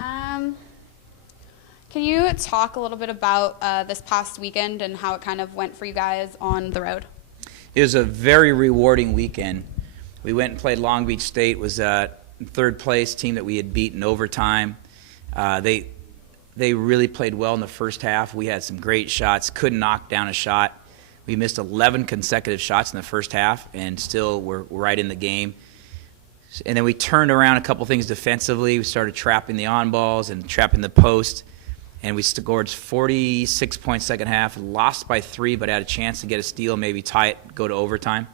Um, can you talk a little bit about this past weekend and how it kind of went for you guys on the road? It was a very rewarding weekend. We went and played Long Beach State. It was a third place team that we had beaten overtime. They really played well in the first half. We had some great shots, couldn't knock down a shot. We missed 11 consecutive shots in the first half and still were right in the game. And then we turned around a couple things defensively. We started trapping the on balls and trapping the post. And we scored 46 points second half, lost by 3, but had a chance to get a steal, maybe tie it, go to overtime.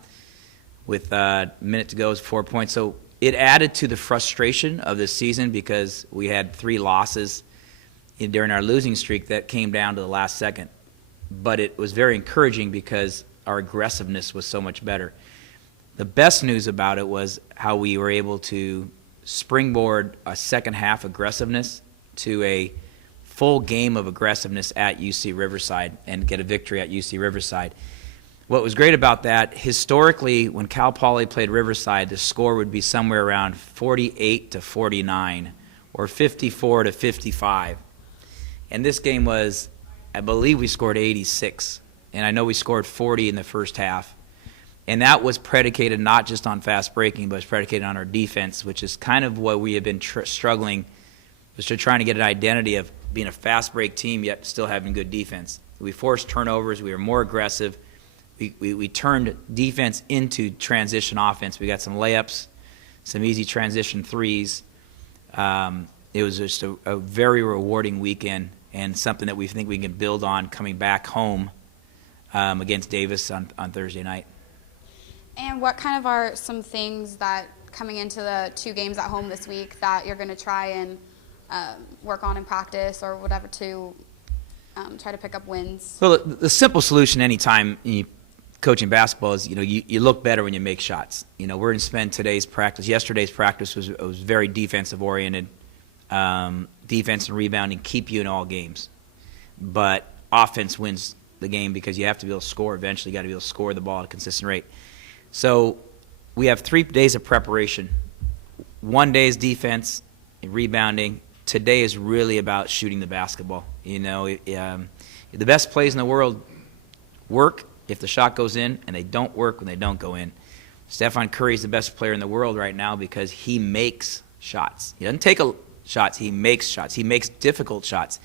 With a minute to go, it was 4 points. So it added to the frustration of this season because we had 3 losses during our losing streak that came down to the last second. But it was very encouraging because our aggressiveness was so much better. The best news about it was how we were able to springboard a second half aggressiveness to a full game of aggressiveness at UC Riverside and get a victory at UC Riverside. What was great about that, historically, when Cal Poly played Riverside, the score would be somewhere around 48-49 or 54-55. And this game was, I believe we scored 86, and I know we scored 40 in the first half. And that was predicated not just on fast breaking, but it's predicated on our defense, which is kind of what we have been struggling, was to trying to get an identity of being a fast break team yet still having good defense. We forced turnovers. We were more aggressive. We turned defense into transition offense. We got some layups, some easy transition threes. It was just a very rewarding weekend and something that we think we can build on coming back home against Davis on Thursday night. And what kind of are some things that coming into the 2 games at home this week that you're going to try and work on in practice or whatever to try to pick up wins? Well, the simple solution anytime you coaching basketball is, you look better when you make shots. We're going to spend today's practice. Yesterday's practice was very defensive oriented. Defense and rebounding keep you in all games. But offense wins the game because you have to be able to score eventually. You got to be able to score the ball at a consistent rate. So we have 3 days of preparation. 1 day is defense, rebounding. Today is really about shooting the basketball. The best plays in the world work if the shot goes in, and they don't work when they don't go in. Stephen Curry is the best player in the world right now because he makes shots. He doesn't take shots, he makes shots. He makes difficult shots.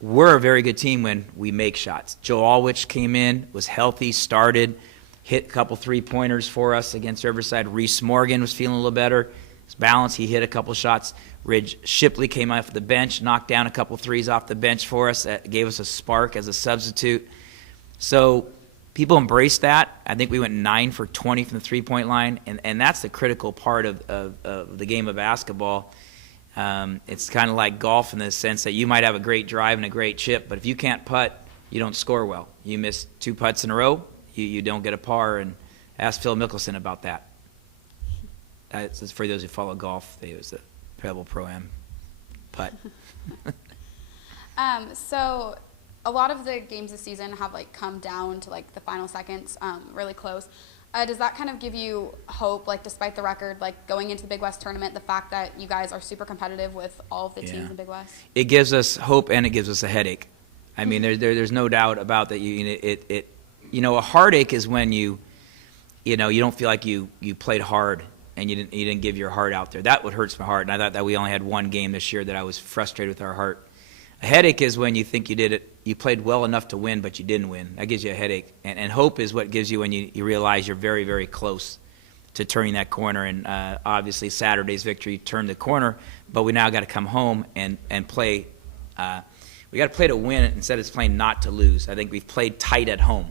We're a very good team when we make shots. Joe Alwich came in, was healthy, started, hit a couple 3-pointers for us against Riverside. Reese Morgan was feeling a little better. His balance, he hit a couple shots. Ridge Shipley came off the bench, knocked down a couple threes off the bench for us. That gave us a spark as a substitute. So people embraced that. I think we went 9 for 20 from the 3-point line, and that's the critical part of the game of basketball. It's kind of like golf in the sense that you might have a great drive and a great chip, but if you can't putt, you don't score well. You miss 2 putts in a row, you don't get a par, and ask Phil Mickelson about that. That's for those who follow golf. It was a Pebble Pro-Am putt. So a lot of the games this season have come down to the final seconds, really close. Does that kind of give you hope, despite the record, going into the Big West tournament, the fact that you guys are super competitive with all of the teams in Big West? It gives us hope and it gives us a headache. I mean, there's no doubt about that. A heartache is when you don't feel like you played hard and you didn't give your heart out there. That what hurts my heart. And I thought that we only had 1 game this year that I was frustrated with our heart. A headache is when you think you played well enough to win, but you didn't win. That gives you a headache. And hope is what gives you when you realize you're very, very close to turning that corner. And obviously Saturday's victory turned the corner, but we now got to come home and play. We got to play to win instead of playing not to lose. I think we've played tight at home.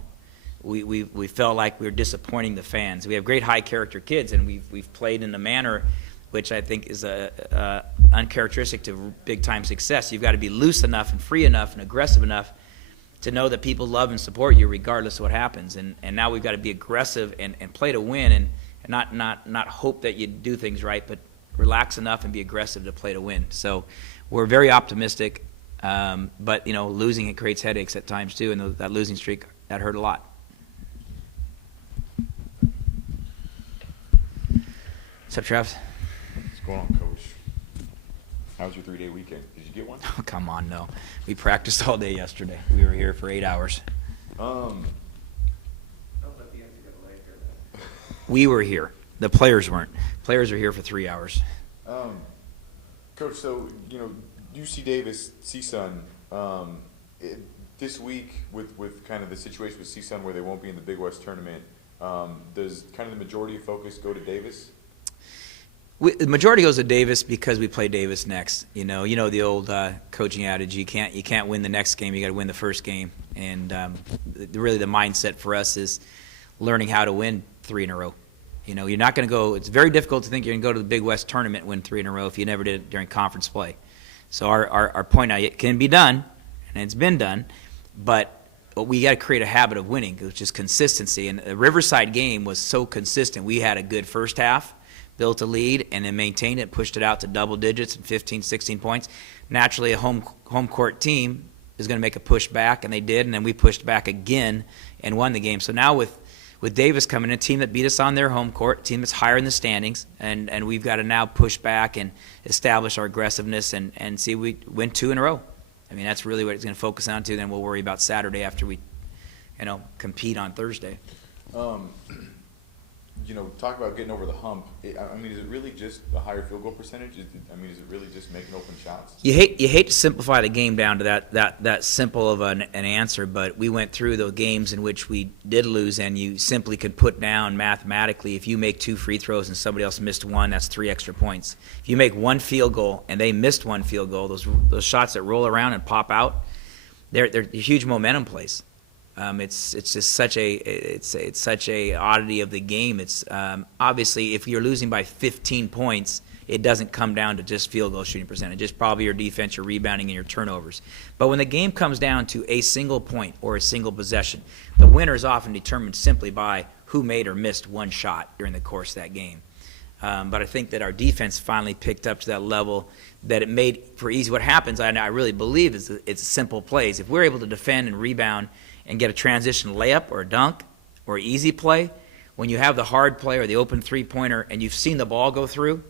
We felt like we were disappointing the fans. We have great high-character kids, and we've played in a manner which I think is uncharacteristic to big-time success. You've got to be loose enough and free enough and aggressive enough to know that people love and support you regardless of what happens. And now we've got to be aggressive and play to win and not hope that you do things right, but relax enough and be aggressive to play to win. So we're very optimistic, but losing it creates headaches at times too, and that losing streak, that hurt a lot. What's up, Travis? What's going on, Coach? How was your 3-day weekend? Did you get one? Oh, come on, no. We practiced all day yesterday. We were here for 8 hours. We were here. The players weren't. Players are here for 3 hours. Coach, so, UC Davis, CSUN, this week with kind of the situation with CSUN where they won't be in the Big West tournament, does kind of the majority of focus go to Davis? The majority goes to Davis because we play Davis next. You know the old coaching adage: you can't win the next game, you got to win the first game. And really, the mindset for us is learning how to win 3 in a row. You're not going to go. It's very difficult to think you're going to go to the Big West tournament and win 3 in a row if you never did it during conference play. So our point now, it can be done, and it's been done, but we got to create a habit of winning, which is consistency. And the Riverside game was so consistent. We had a good first half, built a lead, and then maintained it, pushed it out to double digits and 15, 16 points. Naturally, a home court team is going to make a push back, and they did, and then we pushed back again and won the game. So now with Davis coming in, a team that beat us on their home court, a team that's higher in the standings, and we've got to now push back and establish our aggressiveness and see we win 2 in a row. I mean, that's really what it's going to focus on to. Then we'll worry about Saturday after we, compete on Thursday. Talk about getting over the hump. I mean, is it really just a higher field goal percentage? Is it really just making open shots? You hate to simplify the game down to that simple of an answer, but we went through the games in which we did lose, and you simply could put down mathematically, if you make 2 free throws and somebody else missed 1, that's 3 extra points. If you make 1 field goal and they missed 1 field goal, those shots that roll around and pop out, they're a huge momentum plays. It's just such a oddity of the game. It's obviously, if you're losing by 15 points, it doesn't come down to just field goal shooting percentage. It's probably your defense, your rebounding, and your turnovers. But when the game comes down to a single point or a single possession, the winner is often determined simply by who made or missed 1 shot during the course of that game. But I think that our defense finally picked up to that level that it made for easy. What happens, I really believe, is it's simple plays. If we're able to defend and rebound and get a transition layup or a dunk or easy play, when you have the hard play or the open three-pointer and you've seen the ball go through,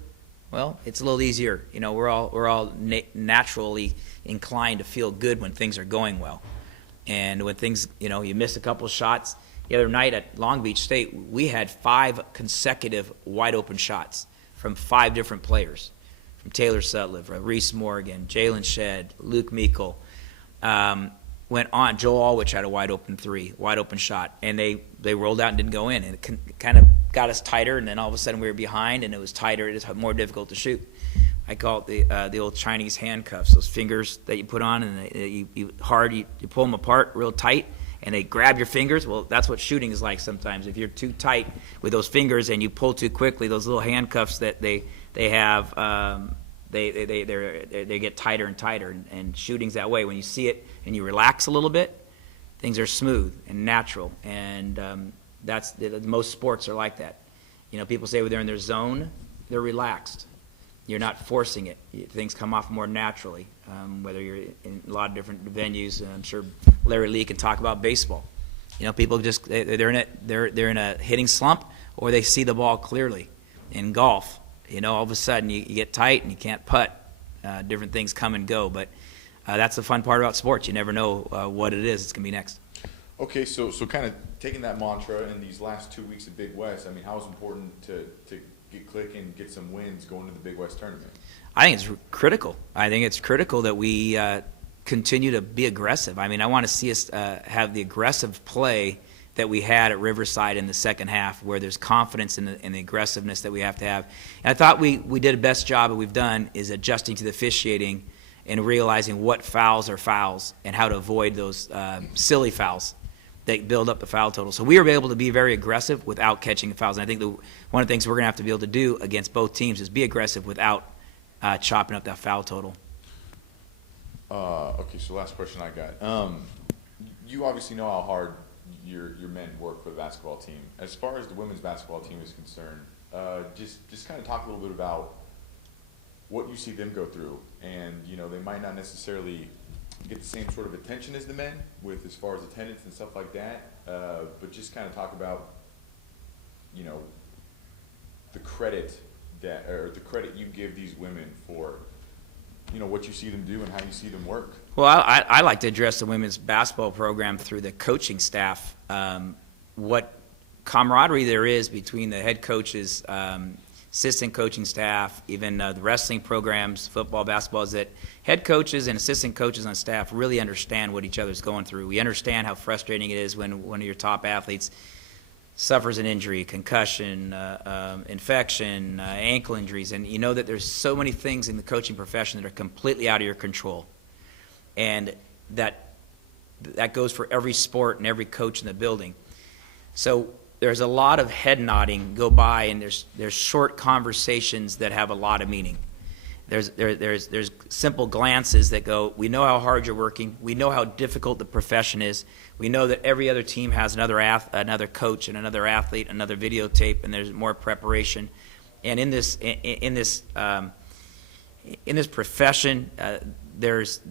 well, it's a little easier. We're all naturally inclined to feel good when things are going well. And when things, you miss a couple of shots. The other night at Long Beach State, we had 5 consecutive wide-open shots from 5 different players, from Taylor Sutliff, Reese Morgan, Jalen Shedd, Luke Meikle. Went on. Joe Alwich had a wide-open 3, wide-open shot, and they rolled out and didn't go in. And it kind of got us tighter, and then all of a sudden we were behind, and it was tighter. It was more difficult to shoot. I call it the old Chinese handcuffs, those fingers that you put on, and you pull them apart real tight, and they grab your fingers. Well, that's what shooting is like sometimes. If you're too tight with those fingers and you pull too quickly, those little handcuffs that they have, they get tighter and tighter, and shooting's that way. When you see it and you relax a little bit, things are smooth and natural, and most sports are like that. People say when they're in their zone, they're relaxed. You're not forcing it. Things come off more naturally. Whether you're in a lot of different venues, I'm sure Larry Lee can talk about baseball. People just they're in a hitting slump, or they see the ball clearly. In golf, all of a sudden you get tight and you can't putt. Different things come and go, but that's the fun part about sports. You never know what it is. It's going to be next. Okay, so kind of taking that mantra in these last 2 weeks of Big West, how is it important to get clicking, get some wins going to the Big West tournament? I think it's critical. I think it's critical that we continue to be aggressive. I want to see us have the aggressive play that we had at Riverside in the second half, where there's confidence in the aggressiveness that we have to have. And I thought we did the best job that we've done is adjusting to the officiating and realizing what fouls are fouls and how to avoid those silly fouls that build up the foul total. So we were able to be very aggressive without catching fouls. And I think one of the things we're going to have to be able to do against both teams is be aggressive without chopping up that foul total. Okay, so last question I got. You obviously know how hard your men work for the basketball team. As far as the women's basketball team is concerned, just kind of talk a little bit about what you see them go through. And, they might not necessarily get the same sort of attention as the men with as far as attendance and stuff like that, but just kind of talk about, the credit you give these women for what you see them do and how you see them work. Well, I like to address the women's basketball program through the coaching staff. What camaraderie there is between the head coaches, assistant coaching staff, even the wrestling programs, football, basketball, is that head coaches and assistant coaches on staff really understand what each other's going through. We understand how frustrating it is when one of your top athletes suffers an injury, concussion, infection, ankle injuries, and you know that there's so many things in the coaching profession that are completely out of your control. And that goes for every sport and every coach in the building. So there's a lot of head nodding go by, and there's short conversations that have a lot of meaning. There's simple glances that go, we know how hard you're working, we know how difficult the profession is, we know that every other team has another coach and another athlete, another videotape, and there's more preparation. And in this profession, there's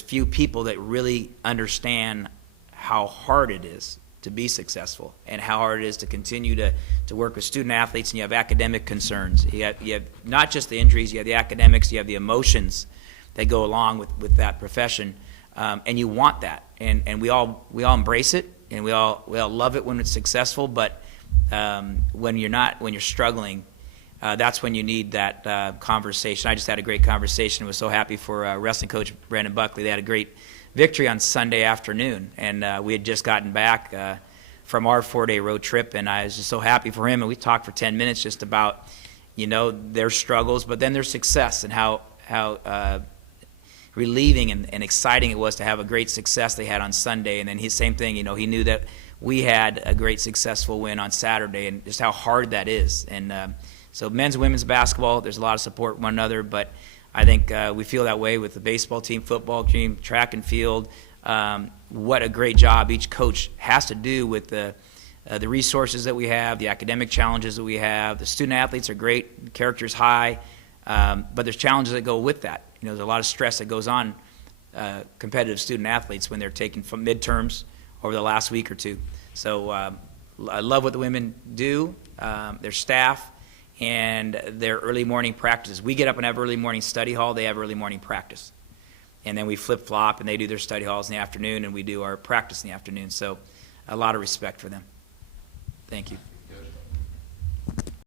few people that really understand how hard it is to be successful and how hard it is to continue to work with student athletes, and you have academic concerns. You have not just the injuries, you have the academics, you have the emotions that go along with that profession, and you want that. And we all embrace it, and we all love it when it's successful, but when you're struggling, that's when you need that conversation. I just had a great conversation. I was so happy for wrestling coach Brandon Buckley. They had a great victory on Sunday afternoon, and we had just gotten back from our 4-day road trip, and I was just so happy for him. And we talked for 10 minutes just about, their struggles, but then their success and how relieving and exciting it was to have a great success they had on Sunday. And then same thing, he knew that we had a great successful win on Saturday, and just how hard that is. And so men's and women's basketball, there's a lot of support one another, but I think we feel that way with the baseball team, football team, track and field. What a great job each coach has to do with the resources that we have, the academic challenges that we have. The student athletes are great, the character's high, but there's challenges that go with that. There's a lot of stress that goes on competitive student athletes when they're taking from midterms over the last week or two. So I love what the women do, their staff, and their early morning practices. We get up and have early morning study hall. They have early morning practice. And then we flip-flop, and they do their study halls in the afternoon, and we do our practice in the afternoon. So a lot of respect for them. Thank you.